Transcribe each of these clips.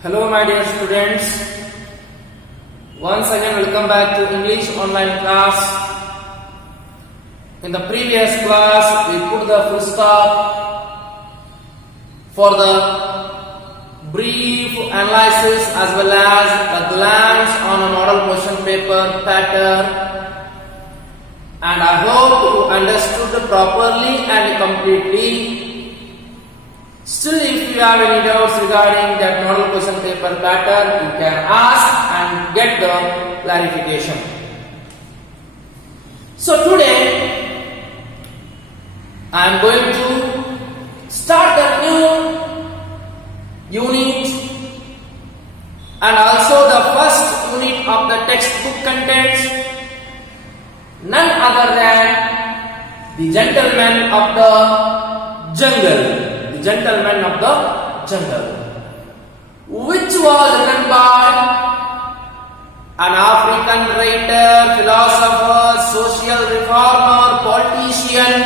Hello my dear students, once again welcome back to English online class. In the previous class we put the full stop for the brief analysis as well as a glance on a model question paper pattern, and I hope you understood properly and completely. Still, if you have any doubts regarding that model question paper pattern, you can ask and get the clarification. So today, I am going to start a new unit, and also the first unit of the textbook contains none other than the gentleman of the jungle. The Gentleman of the Jungle, which was written by an African writer, philosopher, social reformer, politician,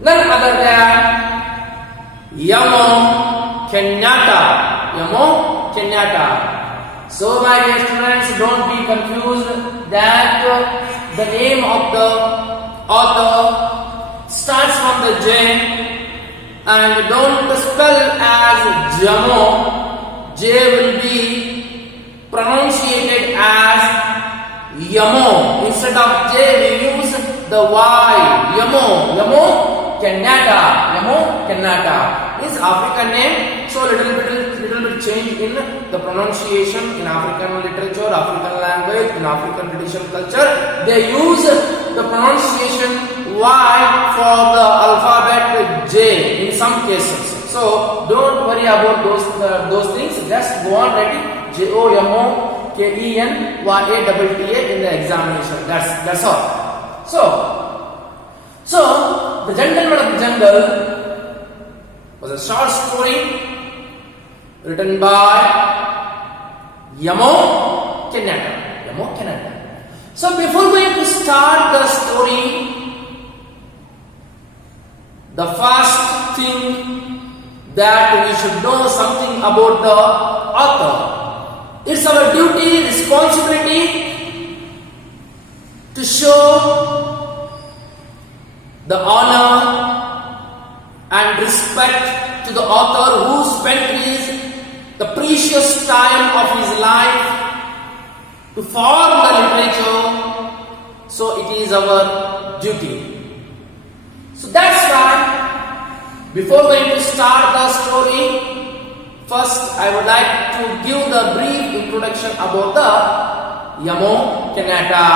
none other than Jomo Kenyatta. Jomo Kenyatta. So my dear students, don't be confused that the name of the author starts from the J, and don't spell as Jamo. J will be pronunciated as Yamo. Instead of J we use the Y. Yamo. Yamo Kenyatta. Yamo Kenyatta is African name, so little bit change in the pronunciation in African literature, African language, in African traditional culture. They use the pronunciation Y for the alphabet J in some cases. So don't worry about those things. Just go on writing Jomo Kenyata in the examination. That's all. So the Gentleman of the Jungle was a short story written by Jomo Kenyatta. Jomo Kenyatta. So before going to start the story, the first thing that we should know something about the author. It's our duty, responsibility to show the honor and respect to the author who spent the precious time of his life to form the literature. So it is our duty. So that's why, before going to start the story, first I would like to give the brief introduction about the Jomo Kenyatta.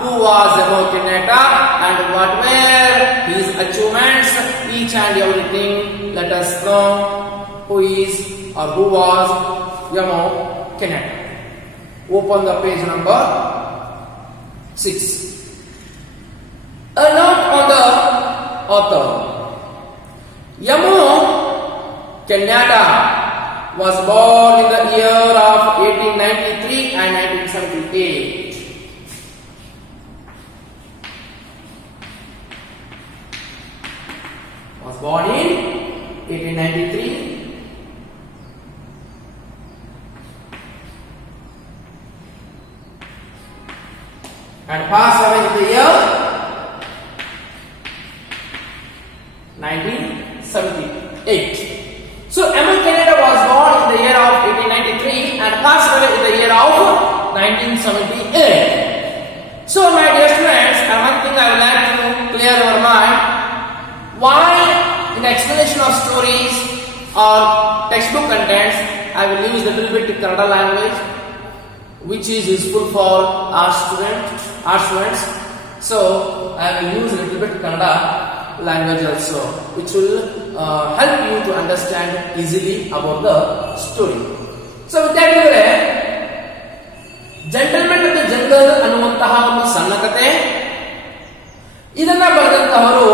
Who was Jomo Kenyatta and what were his achievements, each and everything. Let us know who is or who was Jomo Kenyatta. Open the page number 6. A note on the author. Jomo Kenyatta was born in the year of 1893 and 1978. Was born in 1893 and passed away in the year 1978. So Jomo Kenyatta was born in the year of 1893 and passed away in the year of 1978. So my dear students, one thing I would like to clear your mind. Why in the explanation of stories or textbook contents I will use a little bit Kannada language, which is useful for our students. So I will use a little bit Kannada language also, which will help you to understand easily about the story. So with that, Gentleman of the Jungle ಅನ್ನುವಂತಹ ಒಂದು ಸಣ್ಣ ಕಥೆ. ಇದನ್ನ ಬರೆದಂತಹವರು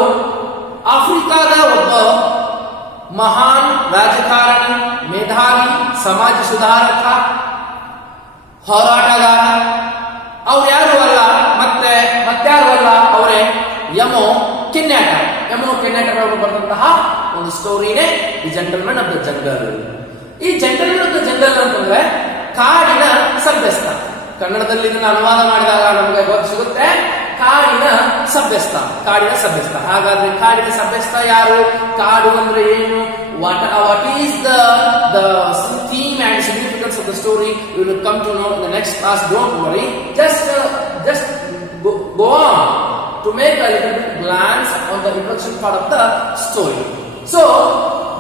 ಆಫ್ರಿಕಾದ ಒಬ್ಬ ಮಹಾನ್ ರಾಜಕಾರಣಿ, ಮೇಧಾವಿ, ಸಮಾಜ ಸುಧಾರಕ, ಹೋರಾಟಗಾರ. ಅವ್ರು ಯಾರು ಅಲ್ಲ, ಮತ್ತಾರು ಅಲ್ಲ, ಅವರೇ ಯಮೋ Kenyatta. ಎಮೋ ಕೆನೆಟರ್ ಅವರು ಬರೆದಂತಹ ಒಂದು ಸ್ಟೋರಿನೇ the gentleman of the jungle. ಈ ಜೆಂಟಲ್ಮನ್ ಆಫ್ ದ ಜಂಗಲ್ ಅಂತಂದ್ರೆ ಕಾಡಿನ ಸಭ್ಯಸ್ಥ. ಕನ್ನಡದಲ್ಲಿ ಇದನ್ನು ಅನುವಾದ ಮಾಡಿದಾಗ ನಮಗೆ ಸಿಗುತ್ತೆ ಕಾಡಿನ ಸಭ್ಯಸ್ಥ. ಕಾಡಿನ ಸಭ್ಯಸ್ಥ. ಹಾಗಾದ್ರೆ ಕಾಡಿನ ಸಭ್ಯಸ್ಥ ಯಾರು? ಕಾಡು ಅಂದ್ರೆ ಏನು? What is the theme and significance of the story? We will come to know in the next class. Don't worry. Just go on to make a little bit glance on the introduction part of the story. So,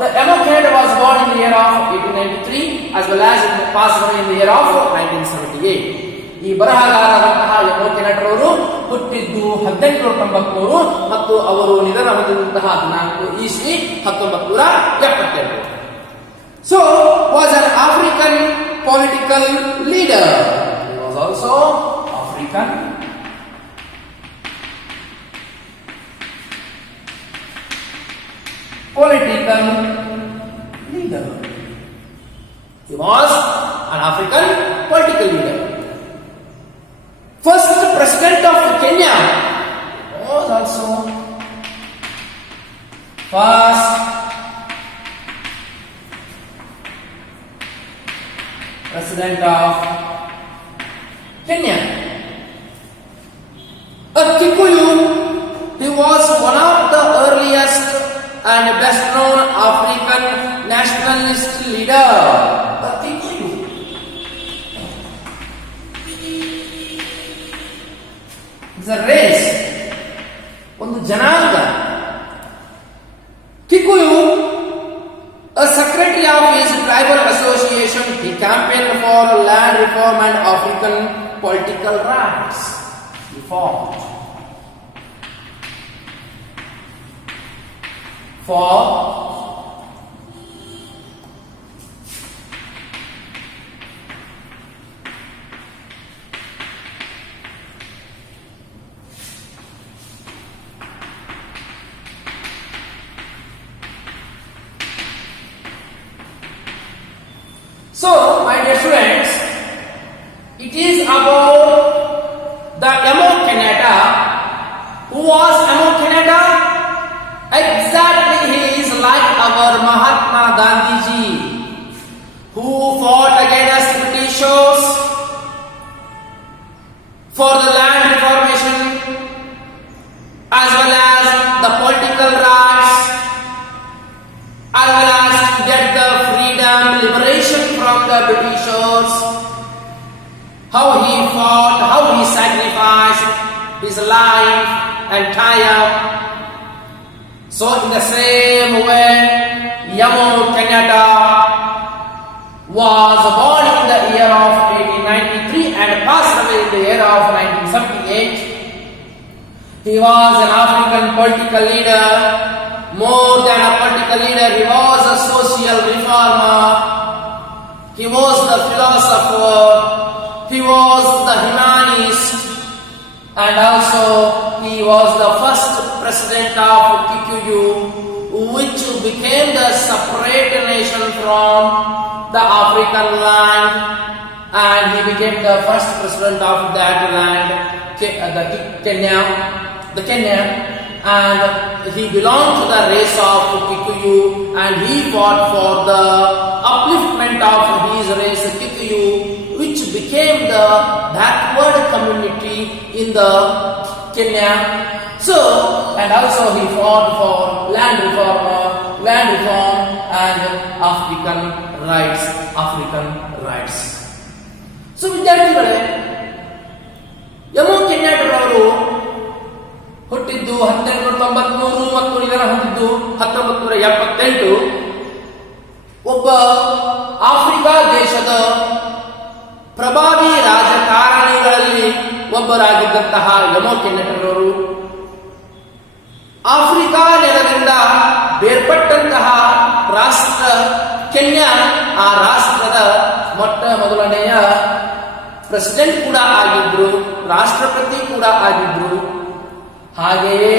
the Emo Canada was born in the year of 1893 as well as passed away in the year of 1978. ಈ ಬರಹಗಾರರಾದಂತಹ ಎಮೋ ಕೆನೆಟರ್ ಅವರು ಹುಟ್ಟಿದ್ದು 1893 ಮತ್ತು ಅವರು ನಿಧನ ಹೊಂದಿದಂತಹ ದಿನಾಂಕ ಇಸ್ವಿ 1972. So was an African political leader. He was also African political leader. He was an African political leader. First president of Kenya was also first president of Kenya. A Kikuyu, he was one of the earliest and best known African nationalist leader. A Kikuyu. It's a race. ಒಂದು ಜನಾಂಗ. Kikuyu, a secretary of his tribal association, he campaigned for land reform and African political rights. He fought for So, my dear students, it is about the Emo Canada. Who was Emo Canada? Exactly, he is like our Mahatma Gandhi ji, who fought against Britishers for the land reformation as well as the political rights, as well as to get the freedom, liberation from the Britishers. How he fought, how he sacrificed his life and time. So in the same way, Emo Canada was born in the year of 1893 and passed away in the year of 1978. He was an African political leader. More than a political leader, he was a social reformer. He was the philosopher. He was the humanist. And also, he was the first president of Kikuyu, which became the separate nation from the African land. And he became the first president of that land, the Kenya. And he belonged to the race of Kikuyu, and he fought for the upliftment of his race Kikuyu, which became the backward community in the Kenya. So, and also he fought for land reform and African rights. So, ವಿದ್ಯಾರ್ಥಿಗಳೇ, ಎಮೋ ಕೆನೆಟರ್ ಅವರು ಹುಟ್ಟಿದ್ದು 1893 ಮತ್ತು ನಿಧನ ಹೊಂದಿದ್ದು 1978. ಒಬ್ಬ ಆಫ್ರಿಕಾ ದೇಶದ ಪ್ರಭಾವಿ ರಾಜಕಾರಣಿಗಳಲ್ಲಿ ಒಬ್ಬರಾಗಿದ್ದಂತಹ ಎಮೋ ಕೆನೆಟರ್ ಅವರು ಆಫ್ರಿಕಾ ನೆಲದಿಂದ ಬೇರ್ಪಟ್ಟಂತಹ ರಾಷ್ಟ್ರ ಕೆನ್ಯಾ, ಆ ರಾಷ್ಟ್ರದ ಮೊದಲನೆಯ ಪ್ರೆಸಿಡೆಂಟ್ ಕೂಡ ಆಗಿದ್ರು, ರಾಷ್ಟ್ರಪತಿ ಕೂಡ ಆಗಿದ್ರು. ಹಾಗೆಯೇ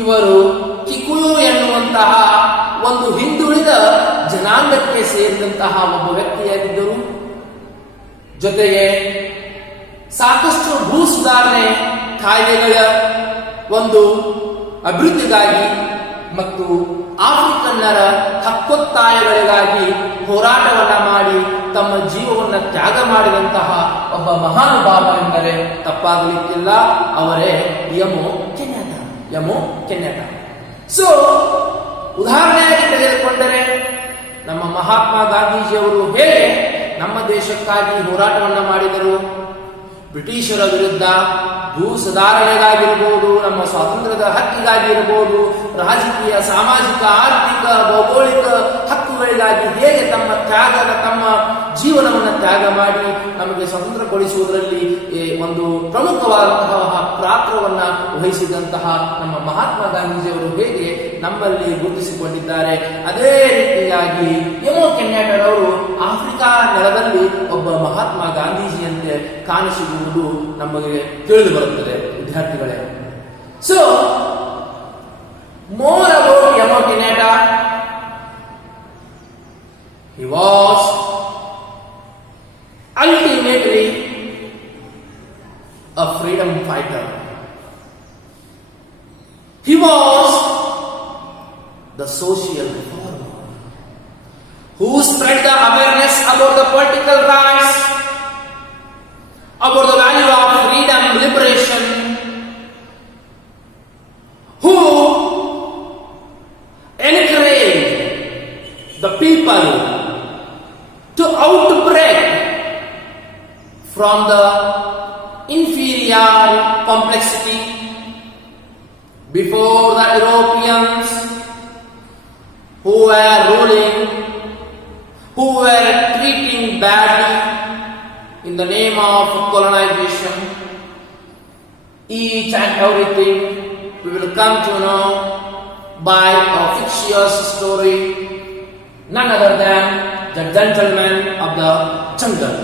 ಇವರು ಕಿಕುಯು ಎನ್ನುವಂತಹ ಒಂದು ಹಿಂದುಳಿದ ಜನಾಂಗಕ್ಕೆ ಸೇರಿದಂತಹ ಒಬ್ಬ ವ್ಯಕ್ತಿಯಾಗಿದ್ದರು. ಜೊತೆಗೆ ಸಾಕಷ್ಟು ಭೂ ಸುಧಾರಣೆ ಕಾಯ್ದೆಗಳ ಒಂದು ಅಭಿವೃದ್ಧಿಗಾಗಿ ಮತ್ತು ಆಫ್ರಿಕನ್ನರ ಹಕ್ಕೊತ್ತಾಯಗಳಿಗಾಗಿ ಹೋರಾಟವನ್ನ ಮಾಡಿ ತಮ್ಮ ಜೀವವನ್ನು ತ್ಯಾಗ ಮಾಡಿದಂತಹ ಒಬ್ಬ ಮಹಾನುಭಾವ ಎಂದರೆ ತಪ್ಪಾಗಲಿಕ್ಕಿಲ್ಲ. ಅವರೇ ಯಮೋ ಕೆನ್ಯಾಟ. ಸೊ ಉದಾಹರಣೆಯಾಗಿ ತೆಗೆದುಕೊಂಡರೆ ನಮ್ಮ ಮಹಾತ್ಮ ಗಾಂಧೀಜಿಯವರು ಹೇಗೆ ನಮ್ಮ ದೇಶಕ್ಕಾಗಿ ಹೋರಾಟವನ್ನ ಮಾಡಿದರು. ಬ್ರಿಟಿಷರ ವಿರುದ್ಧ ಭೂ ಸುಧಾರಣೆಗಾಗಿರ್ಬೋದು, ನಮ್ಮ ಸ್ವಾತಂತ್ರ್ಯದ ಹಕ್ಕಿಗಾಗಿರ್ಬೋದು, ರಾಜಕೀಯ, ಸಾಮಾಜಿಕ, ಆರ್ಥಿಕ, ಭೌಗೋಳಿಕ ಹಕ್ಕುಗಳಿಗಾಗಿ ಹೇಗೆ ತಮ್ಮ ಜೀವನವನ್ನು ತ್ಯಾಗ ಮಾಡಿ ನಮಗೆ ಸ್ವತಂತ್ರ ಕೊಡಿಸುವುದರಲ್ಲಿ ಒಂದು ಪ್ರಮುಖವಾದಂತಹ ಪಾತ್ರವನ್ನ ವಹಿಸಿದಂತಹ ನಮ್ಮ ಮಹಾತ್ಮ ಗಾಂಧೀಜಿಯವರು ಹೇಗೆ ನಮ್ಮಲ್ಲಿ ಗುರುತಿಸಿಕೊಂಡಿದ್ದಾರೆ, ಅದೇ ರೀತಿಯಾಗಿ ಯಮೋ ಕೆನ್ಯಾಟರವರು ಆಫ್ರಿಕಾ ನೆಲದಲ್ಲಿ ಒಬ್ಬ ಮಹಾತ್ಮ ಗಾಂಧೀಜಿಯಂತೆ ಕಾಣಿಸಿರುವುದು ನಮಗೆ ತಿಳಿದು ಬರುತ್ತದೆ ವಿದ್ಯಾರ್ಥಿಗಳೇ. So more about Jomo Kenyatta. He was ultimately a freedom fighter. He was the social reformer who spread the awareness about the political rights, about the value of freedom, liberation, who encouraged the people to outbreak from the inferior complexity before the Europeans who were ruling, who were treating badly in the name of colonization. Each and everything we will come to know by a fictitious story, none other than the gentleman of the jungle.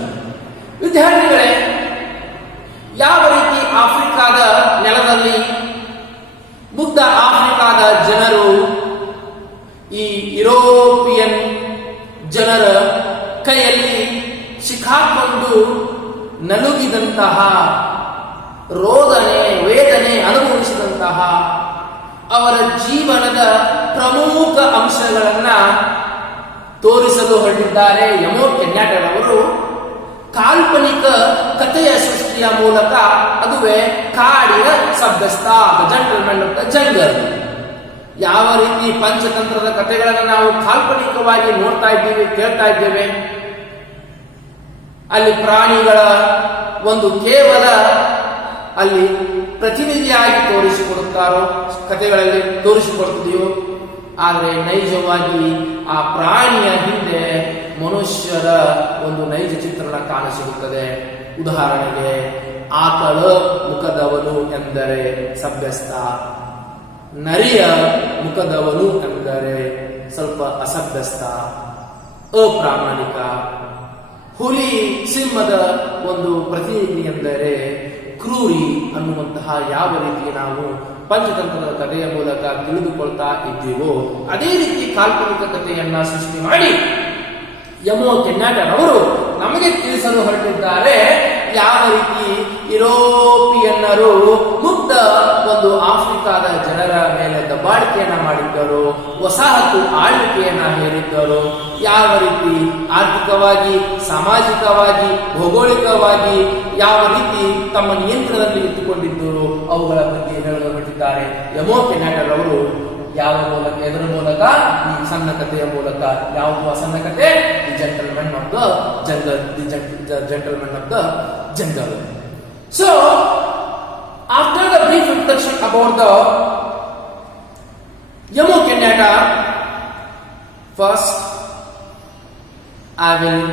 ವಿದ್ಯಾರ್ಥಿಗಳೇ, ಯಾವ ರೀತಿ ಆಫ್ರಿಕಾದ ನೆಲದಲ್ಲಿ ಮುಗ್ಧ ಆಫ್ರಿಕಾದ ಜನರು ಈ ಯುರೋಪಿಯನ್ ಜನರ ಕೈಯಲ್ಲಿ ಸಿಕ್ಕಾಕೊಂಡು ನಲುಗಿದಂತಹ, ರೋದನೆ ವೇದನೆ ಅನುಭವಿಸಿದಂತಹ ಅವರ ಜೀವನದ ಪ್ರಮುಖ ಅಂಶಗಳನ್ನ ತೋರಿಸಲು ಹೊರಟಿದ್ದಾರೆ ಯಮೋ ಕೆನ್ಯಾಟರವರು. ಕಾಲ್ಪನಿಕ ಕಥೆಯ ಸೃಷ್ಟಿಯ ಮೂಲಕ, ಅದುವೇ ಕಾಡಿನ ಸಭ್ಯಸ್ಥ, the gentleman of the jungle. ಯಾವ ರೀತಿ ಪಂಚತಂತ್ರದ ಕಥೆಗಳನ್ನು ನಾವು ಕಾಲ್ಪನಿಕವಾಗಿ ನೋಡ್ತಾ ಇದ್ದೇವೆ, ಕೇಳ್ತಾ ಇದ್ದೇವೆ. ಅಲ್ಲಿ ಪ್ರಾಣಿಗಳ ಒಂದು ಕೇವಲ ಅಲ್ಲಿ ಪ್ರತಿನಿಧಿಯಾಗಿ ತೋರಿಸಿಕೊಡುತ್ತಾರೋ, ಕಥೆಗಳಲ್ಲಿ ತೋರಿಸಿಕೊಡ್ತಿದೆಯೋ, ಆದರೆ ನೈಜವಾಗಿ ಆ ಪ್ರಾಣಿಯ ಹಿಂದೆ ಮನುಷ್ಯರ ಒಂದು ನೈಜ ಚಿತ್ರಣ ಕಾಣಸಿಗುತ್ತದೆ. ಉದಾಹರಣೆಗೆ, ಆಕಳ ಮುಖದವನು ಎಂದರೆ ಸಭ್ಯಸ್ಥ, ನರಿಯ ಮುಖದವನು ಎಂದರೆ ಸ್ವಲ್ಪ ಅಸಭ್ಯಸ್ಥ, ಅಪ್ರಾಮಾಣಿಕ. ಹುಲಿ ಸಿಂಹದ ಒಂದು ಪ್ರತಿನಿಧಿ ಎಂದರೆ ಕ್ರೂರಿ ಅನ್ನುವಂತಹ ಯಾವ ರೀತಿ ನಾವು ಪಂಚತಂತ್ರದ ಕಥೆಯ ಮೂಲಕ ತಿಳಿದುಕೊಳ್ತಾ ಇದ್ದೀವೋ, ಅದೇ ರೀತಿ ಕಾಲ್ಪನಿಕ ಕಥೆಯನ್ನ ಸೃಷ್ಟಿ ಮಾಡಿ ಯಮೋ ಕೆನ್ಯಾಟರವರು ನಮಗೆ ತಿಳಿಸಲು ಹೊರಟಿದ್ದಾರೆ. ಯಾವ ರೀತಿ ಯುರೋಪಿಯನ್ನರು ಮುಗ್ಧ ಒಂದು ಆಫ್ರಿಕಾದ ಜನರ ಮೇಲೆ ದಬ್ಬಾಳಿಕೆಯನ್ನ ಮಾಡಿದ್ದರು, ವಸಾಹತು ಆಳ್ವಿಕೆಯನ್ನ ಹೇರಿದ್ದರು, ಯಾವ ರೀತಿ ಆರ್ಥಿಕವಾಗಿ, ಸಾಮಾಜಿಕವಾಗಿ, ಭೌಗೋಳಿಕವಾಗಿ ಯಾವ ರೀತಿ ತಮ್ಮ ನಿಯಂತ್ರಣದಲ್ಲಿ ಇಟ್ಟುಕೊಂಡಿದ್ದರು, ಅವುಗಳ ಬಗ್ಗೆ ಹೇಳಲು ಹೊರಟಿದ್ದಾರೆ ಯಮೋ ಕೆನ್ಯಾಟರವರು. ಯಾವ ಮೂಲಕ, ಎದರ ಮೂಲಕ? ಈ ಸಣ್ಣ ಕಥೆಯ ಮೂಲಕ. ಯಾವುದು ಆ ಸಣ್ಣ ಕಥೆ? The gentleman of the jungle, the gentleman of the jungle. So after the brief introduction about the Jomo Kenyatta, first I will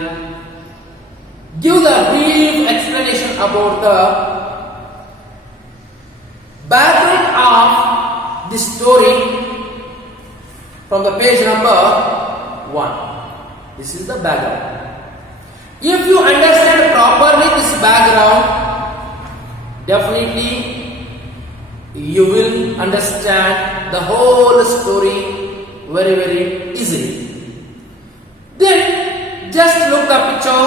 give the brief explanation about the background of the story from the page number 1. This is the background. If you understand properly this background, definitely you will understand the whole story very, very easily. Then just look the picture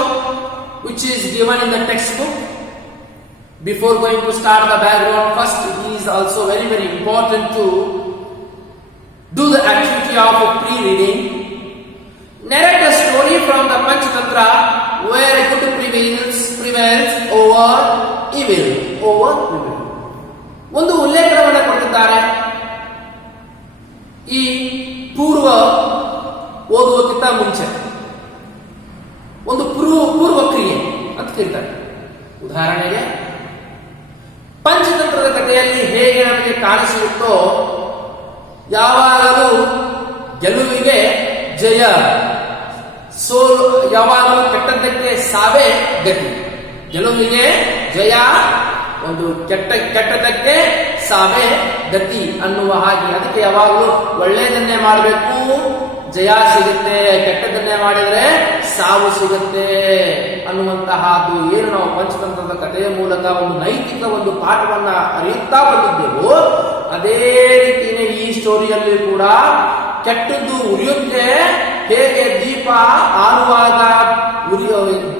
which is given in the textbook. Before going to start the background, first it is also very, very important to Do the activity of pre-reading. Narrate a story from the Panchatantra where good prevails over evil. ಒಂದು ಉಲ್ಲೇಖವನ್ನು ಕೊಟ್ಟಿದ್ದಾರೆ. ಈ ಪೂರ್ವ ಓದುವಕ್ಕಿಂತ ಮುಂಚೆ ಒಂದು ಪೂರ್ವ ಕ್ರಿಯೆ ಅಂತ ಕರೀತಾರೆ. ಉದಾಹರಣೆಗೆ ಪಂಚತಂತ್ರದ ಕಥೆಯಲ್ಲಿ ಹೇಗೆ ನಮಗೆ ಕಾಣಿಸುತ್ತೋ ಯಾವಾಗಲೂ ಗೆಲುವಿಗೆ ಜಯ, ಸೋಲು ಯಾವಾಗಲೂ ಕೆಟ್ಟದ್ದಕ್ಕೆ ಸಾವೇ ಗತಿ. ಗೆಲುವಿಗೆ ಜಯ, ಒಂದು ಕೆಟ್ಟದಕ್ಕೆ ಸಾವೇ ಗತಿ ಅನ್ನುವ ಹಾಗೆ. ಅದಕ್ಕೆ ಯಾವಾಗಲೂ ಒಳ್ಳೆಯದನ್ನೇ ಮಾಡಬೇಕು, ಜಯ ಸಿಗುತ್ತೆ, ಕೆಟ್ಟದನ್ನೇ ಮಾಡಿದರೆ ಸಾವು ಸಿಗುತ್ತೆ ಅನ್ನುವಂತಹದ್ದು ಏನು ನಾವು ಪಂಚತಂತ್ರದ ಕಥೆಯ ಮೂಲಕ ಒಂದು ನೈತಿಕ ಒಂದು ಪಾಠವನ್ನ ಅರಿಯುತ್ತಾ ಬಂದಿದ್ದೆವು. ಅದೇ ರೀತಿಯೇ ಈ ಸ್ಟೋರಿಯಲ್ಲಿ ಕೂಡ ಕೆಟ್ಟದ್ದು ಉರಿಯುತ್ತೆ, ಹೇಗೆ ದೀಪ ಆರುವಾಗ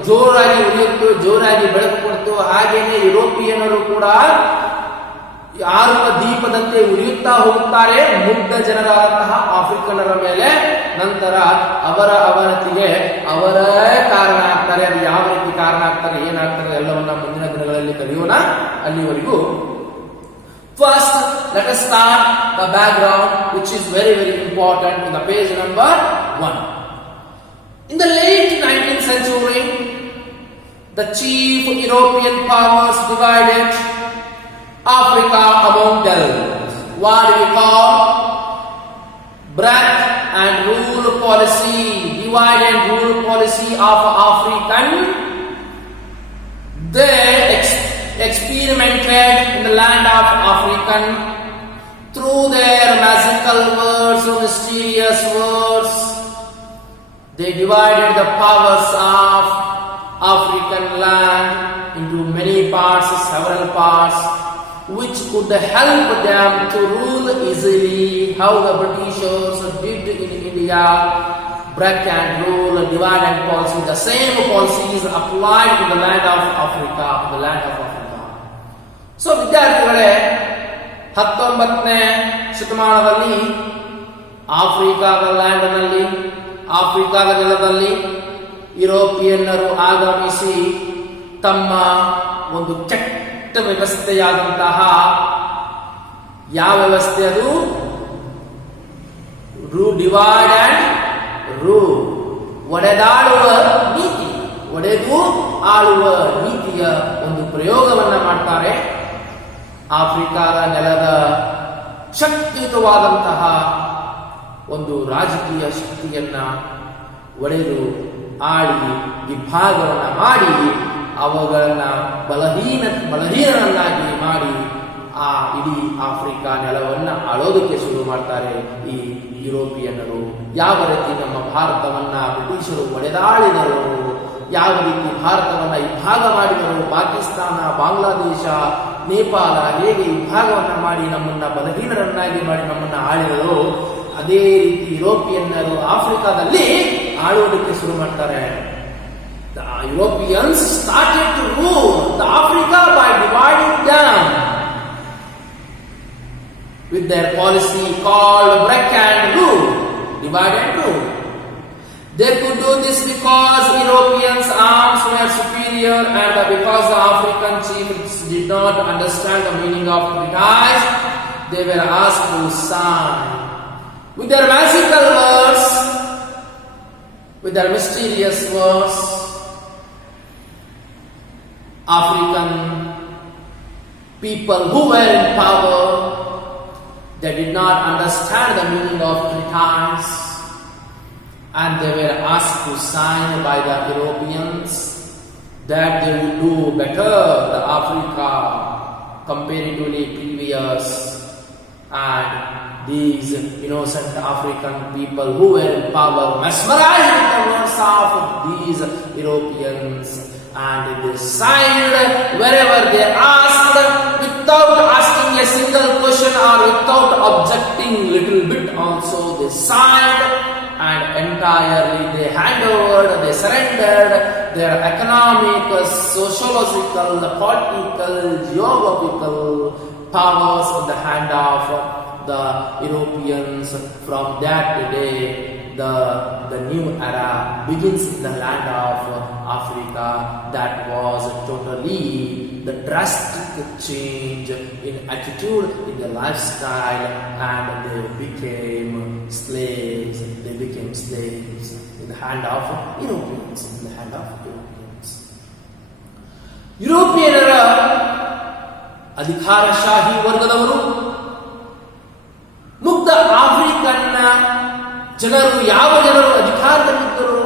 ಜೋರಾಗಿ ಉರಿಯುತ್ತು, ಜೋರಾಗಿ ಬೆಳಕು ಕೊಡ್ತು, ಹಾಗೇನೆ ಯುರೋಪಿಯನ್ನರು ಕೂಡ ಆರುವ ದೀಪದಂತೆ ಉರಿಯುತ್ತಾ ಹೋಗುತ್ತಾರೆ ಮುಗ್ಧ ಜನರಾದಂತಹ ಆಫ್ರಿಕನ್ನರ ಮೇಲೆ. ನಂತರ ಅವರ ಅವನತಿಗೆ ಅವರೇ ಕಾರಣ ಆಗ್ತಾರೆ. ಅದು ಯಾವ ರೀತಿ ಕಾರಣ ಆಗ್ತಾರೆ, ಏನಾಗ್ತಾರೆ ಎಲ್ಲವನ್ನ ಮುಂದಿನ ದಿನಗಳಲ್ಲಿ ಕಲಿಯೋಣ. ಅಲ್ಲಿವರೆಗೂ first let us start the background, which is very important in the page number 1. In the late 19th century, the chief European powers divided Africa among them. What we call breadth and rule policy, divide and rule policy of African. They experimented in the land of African through their magical words or mysterious words. They divided the powers of African land into many parts, several parts, which could help them to rule easily, how the Britishers did in India. Break and rule, divide and policy. The same policy is applied to the land of Africa, So ವಿದ್ಯಾರ್ಥಿಗಳೇ, 19ನೇ ಶತಮಾನದಲ್ಲಿ ಆಫ್ರಿಕಾದ ಲ್ಯಾಂಡ್ನಲ್ಲಿ, ಆಫ್ರಿಕಾದ ನೆಲದಲ್ಲಿ ಯುರೋಪಿಯನ್ನರು ಆಗಮಿಸಿ ತಮ್ಮ ಒಂದು ಕೆಟ್ಟ ವ್ಯವಸ್ಥೆಯಾದಂತಹ, ಯಾವ ವ್ಯವಸ್ಥೆ ಅದು? ಡಿವೈಡ್ ಅಂಡ್ ರೂಲ್, ಒಡೆದಾಡುವ ನೀತಿ, ಒಡೆದು ಆಳುವ ನೀತಿಯ ಒಂದು ಪ್ರಯೋಗವನ್ನ ಮಾಡ್ತಾರೆ. ಆಫ್ರಿಕಾದ ನೆಲದ ಶಕ್ತಿಯುತವಾದಂತಹ ಒಂದು ರಾಜಕೀಯ ಶಕ್ತಿಯನ್ನ ಒಡೆದು ಆಳಿ ವಿಭಾಗವನ್ನ ಮಾಡಿ ಅವುಗಳನ್ನ ಬಲಹೀನರನ್ನಾಗಿ ಮಾಡಿ ಆ ಇಡೀ ಆಫ್ರಿಕಾ ನೆಲವನ್ನ ಆಳೋದಕ್ಕೆ ಶುರು ಮಾಡ್ತಾರೆ ಈ ಯುರೋಪಿಯನ್ನರು. ಯಾವ ರೀತಿ ನಮ್ಮ ಭಾರತವನ್ನ ಬ್ರಿಟಿಷರು ಒಡೆದಾಳಿದರು, ಯಾವ ರೀತಿ ಭಾರತವನ್ನ ವಿಭಾಗ ಮಾಡಿದರು, ಪಾಕಿಸ್ತಾನ, ಬಾಂಗ್ಲಾದೇಶ, ನೇಪಾಳ ಹೇಗೆ ವಿಭಾಗವನ್ನ ಮಾಡಿ ನಮ್ಮನ್ನ ಬಲಹೀನರನ್ನಾಗಿ ಮಾಡಿ ನಮ್ಮನ್ನ ಆಳಿದರು, ಅದೇ ರೀತಿ ಯುರೋಪಿಯನ್ನರು ಆಫ್ರಿಕಾದಲ್ಲಿ ಆಳುವುದಕ್ಕೆ ಶುರು ಮಾಡ್ತಾರೆ. The Europeans started to rule the Africa by dividing them with their policy called break and rule, divide and rule. They could do this because Europeans' arms were superior and because the African chiefs did not understand the meaning of treaties, they were asked to sign. With their magical words, with their mysterious words, African people who were in power, they did not understand the meaning of treaties, and they were asked to sign by the Europeans that they would do better the Africa comparatively previous. And these innocent African people who were in power mesmerized with the words of these Europeans, and they signed wherever they asked without asking a single question or without objecting little bit also. They signed and entirely they handed, they surrendered their economic, sociological, political, geographical powers in the hand of the Europeans. From that day, the new era begins in the land of Africa. That was totally the drastic change in attitude, in the lifestyle, and they became slaves. They became slaves in the hand of Europeans. In the hand of Europeans. ಯುರೋಪಿಯನರ ಅಧಿಕಾರಶಾಹಿ ವರ್ಗದವರು ಮುಗ್ಧ ಆಫ್ರಿಕನ್ನ ಜನರು ಯಾವ ಜನರು ಅಧಿಕಾರದಲ್ಲಿದ್ದರು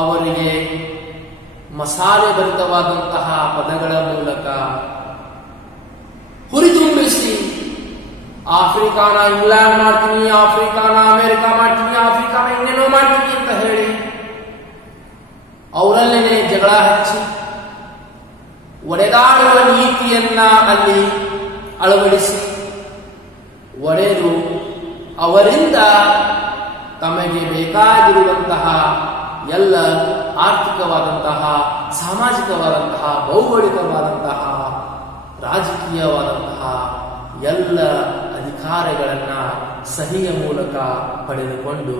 ಅವರಿಗೆ ಮಸಾಲೆ ಭರಿತವಾದಂತಹ ಪದಗಳ ಮೂಲಕ ಹುರಿದುಂಬಿಸಿ ಆಫ್ರಿಕಾನ ಇಂಗ್ಲೆಂಡ್ ಮಾಡ್ತೀನಿ, ಆಫ್ರಿಕಾನ ಅಮೆರಿಕ ಮಾಡ್ತೀನಿ, ಆಫ್ರಿಕಾನ ಇನ್ನೇನೋ ಮಾಡ್ತೀನಿ ಅಂತ ಹೇಳಿ ಅವರಲ್ಲೇನೆ ಜಗಳ ಹಚ್ಚಿ ಒಡೆದಾಡುವ ನೀತಿಯನ್ನ ಅಲ್ಲಿ ಅಳವಡಿಸಿ ಒಡೆದು ಅವರಿಂದ ತಮಗೆ ಬೇಕಾಗಿರುವಂತಹ ಎಲ್ಲ ಆರ್ಥಿಕವಾದಂತಹ, ಸಾಮಾಜಿಕವಾದಂತಹ, ಭೌಗೋಳಿಕವಾದಂತಹ, ರಾಜಕೀಯವಾದಂತಹ ಎಲ್ಲ ಅಧಿಕಾರಗಳನ್ನ ಸಹಿಯ ಮೂಲಕ ಪಡೆದುಕೊಂಡು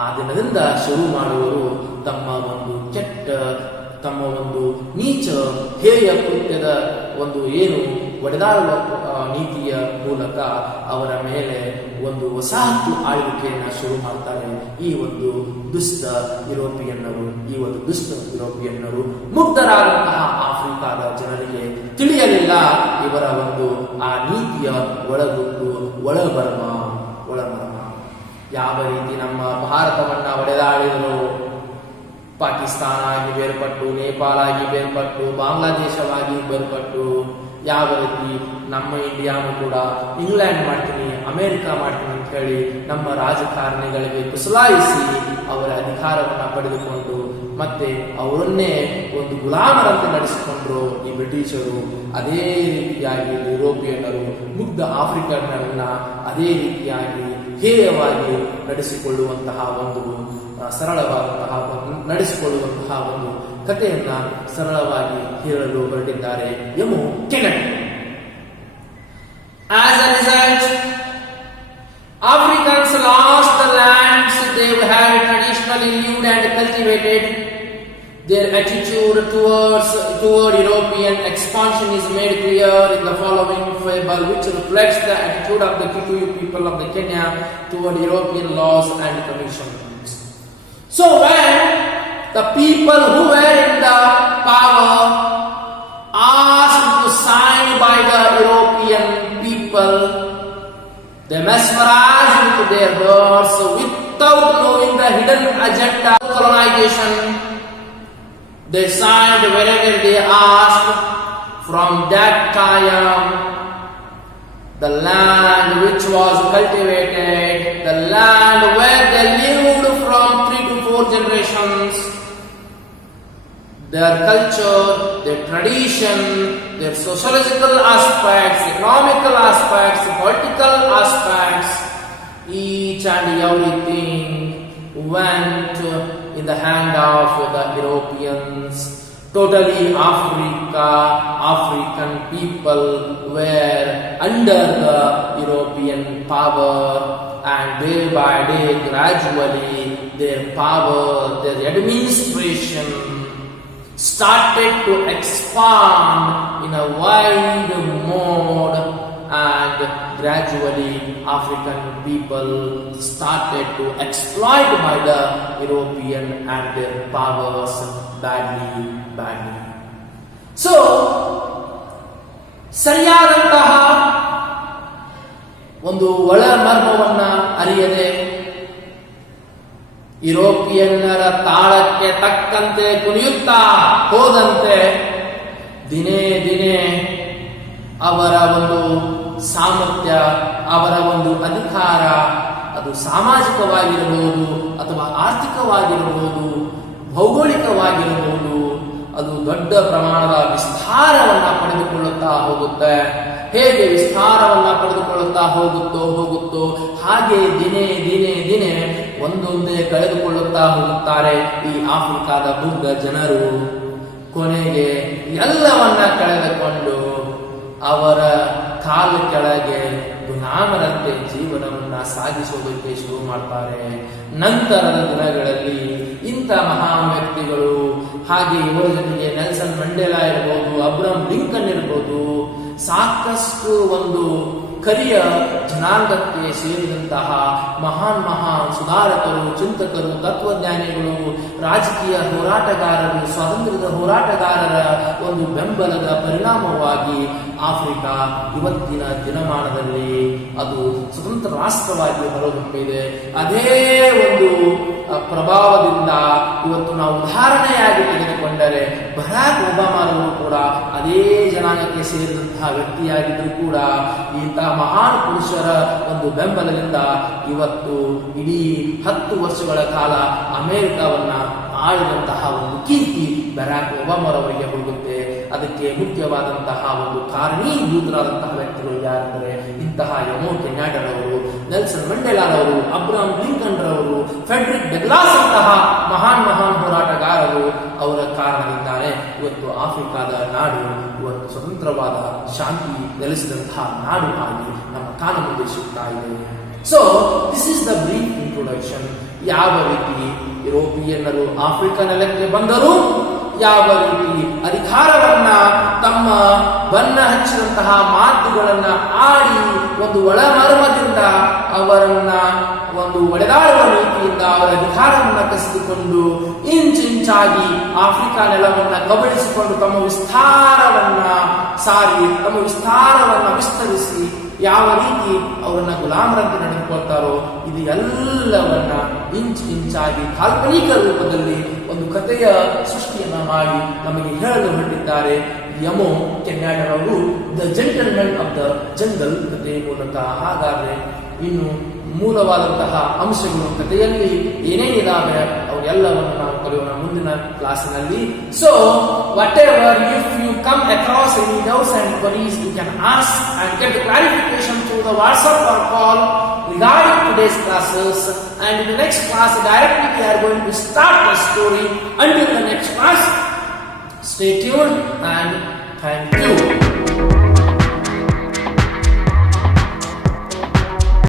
ಆ ದಿನದಿಂದ ಶುರು ಮಾಡುವರು ತಮ್ಮ ಒಂದು ಕೆಟ್ಟ, ತಮ್ಮ ಒಂದು ನೀಚ ಹೇಯ ಕೃತ್ಯದ ಒಂದು ಏನು ಒಡೆದಾಡುವ ನೀತಿಯ ಮೂಲಕ ಅವರ ಮೇಲೆ ಒಂದು ವಸಾಹತು ಆಳ್ವಿಕೆಯನ್ನು ಶುರು ಮಾಡ್ತಾರೆ ಈ ಒಂದು ದುಷ್ಟ ಯುರೋಪಿಯನ್ನರು. ಈ ಒಂದು ದುಷ್ಟ ಯುರೋಪಿಯನ್ನರು ಮುಗ್ಧರಾದಂತಹ ಆಫ್ರಿಕಾದ ಜನರಿಗೆ ತಿಳಿಯಲಿಲ್ಲ ಇವರ ಒಂದು ಆ ನೀತಿಯ ಒಳಗುಟ್ಟು, ಒಳಮರ್ಮ. ಯಾವ ರೀತಿ ನಮ್ಮ ಭಾರತವನ್ನ ಒಡೆದಾಡಿದರು, ಪಾಕಿಸ್ತಾನ ಆಗಿ ಬೇರ್ಪಟ್ಟು, ನೇಪಾಳ ಆಗಿ ಬೇರ್ಪಟ್ಟು, ಬಾಂಗ್ಲಾದೇಶವಾಗಿ ಬೇರ್ಪಟ್ಟು, ಯಾವ ರೀತಿ ನಮ್ಮ ಇಂಡಿಯಾನು ಕೂಡ ಇಂಗ್ಲೆಂಡ್ ಮಾಡ್ತೀನಿ, ಅಮೆರಿಕ ಮಾಡ್ತೀನಿ ಅಂತ ಹೇಳಿ ನಮ್ಮ ರಾಜಕಾರಣಿಗಳಿಗೆ ಕುಸಲಾಯಿಸಿ ಅವರ ಅಧಿಕಾರವನ್ನು ಪಡೆದುಕೊಂಡು ಮತ್ತೆ ಅವರನ್ನೇ ಒಂದು ಗುಲಾಮರಂತೆ ನಡೆಸಿಕೊಂಡ್ರು ಈ ಬ್ರಿಟಿಷರು. ಅದೇ ರೀತಿಯಾಗಿ ಯುರೋಪಿಯನ್ನರು ಮುಗ್ಧ ಆಫ್ರಿಕನ್ನರನ್ನ ಅದೇ ರೀತಿಯಾಗಿ ಹೇಯವಾಗಿ ನಡೆಸಿಕೊಳ್ಳುವಂತಹ ಒಂದು ನಡೆಸಿಕೊಳ್ಳುವಂತಹ ಒಂದು ಕಥೆಯನ್ನ ಸರಳವಾಗಿ ಹೇಳಲು ಹೊರಟಿದ್ದಾರೆ emu Kennedy. As a result, Africans lost the lands they had traditionally lived and cultivated. Their attitude toward European expansion is made clear in the following fable, which reflects the attitude of the Kikuyu people of the Kenya toward European laws and commissions. So when the people who were in the power asked to sign by the European people, they mesmerized with their words without knowing the hidden agenda of colonization. They signed wherever they asked. From that time, the land which was cultivated, the land where they lived from 3 to 4 generations, their culture, their tradition, their sociological aspects, economical aspects, political aspects, each and everything went in the hand of the Europeans. Totally African people were under the European power, and day by day, gradually, their power, their administration started to expand in a wide mode, and gradually African people started to exploit by the European and their powers badly. So, ಸರಿಯಾದಂತಹ ಒಂದು ಒಳ ಮರ್ಮವನ್ನ ಅರಿಯದೆ ಯುರೋಪಿಯನ್ನರ ತಾಳಕ್ಕೆ ತಕ್ಕಂತೆ ಕುಣಿಯುತ್ತಾ ಹೋದಂತೆ ದಿನೇ ದಿನೇ ಅವರ ಒಂದು ಸಾಮರ್ಥ್ಯ, ಅವರ ಒಂದು ಅಧಿಕಾರ, ಅದು ಸಾಮಾಜಿಕವಾಗಿರಬಹುದು ಅಥವಾ ಆರ್ಥಿಕವಾಗಿರಬಹುದು, ಭೌಗೋಳಿಕವಾಗಿರಬಹುದು, ಅದು ದೊಡ್ಡ ಪ್ರಮಾಣದ ವಿಸ್ತಾರವನ್ನ ಪಡೆದುಕೊಳ್ಳುತ್ತಾ ಹೋಗುತ್ತೆ. ಹೇಗೆ ವಿಸ್ತಾರವನ್ನ ಪಡೆದುಕೊಳ್ಳುತ್ತಾ ಹೋಗುತ್ತೋ ಹಾಗೆ ದಿನೇ ಒಂದೊಂದೇ ಕಳೆದುಕೊಳ್ಳುತ್ತಾ ಹೋಗುತ್ತಾರೆ ಈ ಆಫ್ರಿಕಾದ ಮುಗ್ಧ ಜನರು. ಕೊನೆಗೆ ಎಲ್ಲವನ್ನ ಕಳೆದುಕೊಂಡು ಅವರ ಕಾಲ ಕೆಳಗೆ ಗುಲಾಮರಂತೆ ಜೀವನವನ್ನ ಸಾಗಿಸೋದಕ್ಕೆ ಶುರು ಮಾಡ್ತಾರೆ. ನಂತರದ ದಿನಗಳಲ್ಲಿ ಇಂಥ ಮಹಾನ್ ವ್ಯಕ್ತಿಗಳು, ಹಾಗೆ ಇವರ ಜೊತೆಗೆ ನೆಲ್ಸನ್ ಮಂಡೇಲಾ ಇರ್ಬೋದು, ಅಬ್ರಹಂ ಲಿಂಕನ್ ಇರ್ಬೋದು, ಸಾಕಷ್ಟು ಒಂದು ಕರಿಯ ಜನಾಂಗಕ್ಕೆ ಸೇರಿದಂತಹ ಮಹಾನ್ ಸುಧಾರಕರು, ಚಿಂತಕರು, ತತ್ವಜ್ಞಾನಿಗಳು, ರಾಜಕೀಯ ಹೋರಾಟಗಾರರು, ಸ್ವಾತಂತ್ರ್ಯದ ಹೋರಾಟಗಾರರ ಒಂದು ಬೆಂಬಲದ ಪರಿಣಾಮವಾಗಿ ಆಫ್ರಿಕಾ ಇವತ್ತಿನ ದಿನಮಾನದಲ್ಲಿ ಅದು ಸ್ವತಂತ್ರ ರಾಷ್ಟ್ರವಾಗಿ ಹೊರಹೊಮ್ಮಿದೆ. ಅದೇ ಒಂದು ಪ್ರಭಾವದಿಂದ ಇವತ್ತು ನಾವು ಉದಾಹರಣೆಯಾಗಿ ತೆಗೆದುಕೊಂಡರೆ ಬರಾಕ್ ಒಬಾಮಾರವರು ಕೂಡ ಅದೇ ಜನಾಂಗಕ್ಕೆ ಸೇರಿದಂತಹ ವ್ಯಕ್ತಿಯಾಗಿದ್ದರೂ ಕೂಡ ಇಂತಹ ಮಹಾನ್ ಪುರುಷರ ಒಂದು ಬೆಂಬಲದಿಂದ ಇವತ್ತು ಇಡೀ 10 ವರ್ಷಗಳ ಕಾಲ ಅಮೆರಿಕವನ್ನ ಆಳಿದಂತಹ ಒಂದು ಕೀರ್ತಿ ಬರಾಕ್ ಒಬಾಮಾರವರಿಗೆ ಹೋಗುತ್ತೆ. ಅದಕ್ಕೆ ಮುಖ್ಯವಾದಂತಹ ಒಂದು ಕಾರಣೀಭೂತರಾದಂತಹ ವ್ಯಕ್ತಿಗಳು ಯಾರೆಂದರೆ ಇಂತಹ ಯಮೋ ಕೆನ್ಯಾಟರವರು, ನೆಲ್ಸನ್ ಮಂಡೇಲಾರವರು, ಅಬ್ರಹಂ ಲಿಂಕನ್ ರವರು, ಫೆಡ್ರಿಕ್ ಡೆಗ್ಲಾಸ್ ಅಂತಹ ಮಹಾನ್ ಹೋರಾಟಗಾರರು ಅವರ ಕಾರಣದಿಂದಾನೆ ಇವತ್ತು ಆಫ್ರಿಕಾದ ನಾಡು ಇವತ್ತು ಸ್ವತಂತ್ರವಾದ ಶಾಂತಿ ನೆಲೆಸಿದಂತಹ ನಾಡು ಆಗಿ ನಮ್ಮ ಕಾಲ ಮುಂದೆ ಸಿಗ್ತಾ ಇದೆ. So this is the brief introduction. ಯಾವ ರೀತಿ ಯುರೋಪಿಯನ್ನರು ಆಫ್ರಿಕಾ ನೆಲಕ್ಕೆ ಬಂದರು, ಯಾವ ರೀತಿ ಅಧಿಕಾರವನ್ನ ತಮ್ಮ ಬಣ್ಣ ಹಚ್ಚಿದಂತಹ ಮಾತುಗಳನ್ನ ಆಡಿ ಒಂದು ಒಳಮರ್ಮದಿಂದ ಅವರನ್ನ ಒಂದು ಒಡೆದಾಡುವ ನೀತಿಯಿಂದ ಅವರ ಅಧಿಕಾರವನ್ನ ಕಸಿದುಕೊಂಡು ಇಂಚಾಗಿ ಆಫ್ರಿಕಾ ನೆಲವನ್ನ ಕಬಳಿಸಿಕೊಂಡು ತಮ್ಮ ವಿಸ್ತಾರವನ್ನ ವಿಸ್ತರಿಸಿ ಯಾವ ರೀತಿ ಅವರನ್ನ ಗುಲಾಮರಂತೆ ನಡೆದುಕೊಳ್ತಾರೋ ಇದು ಎಲ್ಲವನ್ನ ಇಂಚಾಗಿ ಕಾಲ್ಪನಿಕ ರೂಪದಲ್ಲಿ ಒಂದು ಕಥೆಯ ಸೃಷ್ಟಿಯನ್ನ ಮಾಡಿ ನಮಗೆ ಹೇಳಲು ಹೊರಟಿದ್ದಾರೆ ಯಮೋ ಕೆನ್ಯಾಟರವರು, the gentleman of the jungle ಕಥೆಯ ಮೂಲಕ. ಹಾಗಾದ್ರೆ ಇನ್ನು ಮೂಲವಾದಂತಹ ಅಂಶಗಳು ಕಥೆಯಲ್ಲಿ ಏನೇನಿದಾವೆ ಅವೆಲ್ಲವನ್ನು ನಾವು ಕಲಿಯೋಣ ಮುಂದಿನ ಕ್ಲಾಸಿನಲ್ಲಿ. So whatever if you come across any doubts and queries you can ask and get the clarification through the WhatsApp or call regarding today's classes, and in the next class directly we are going to start the story. Until the next class, stay tuned and thank you.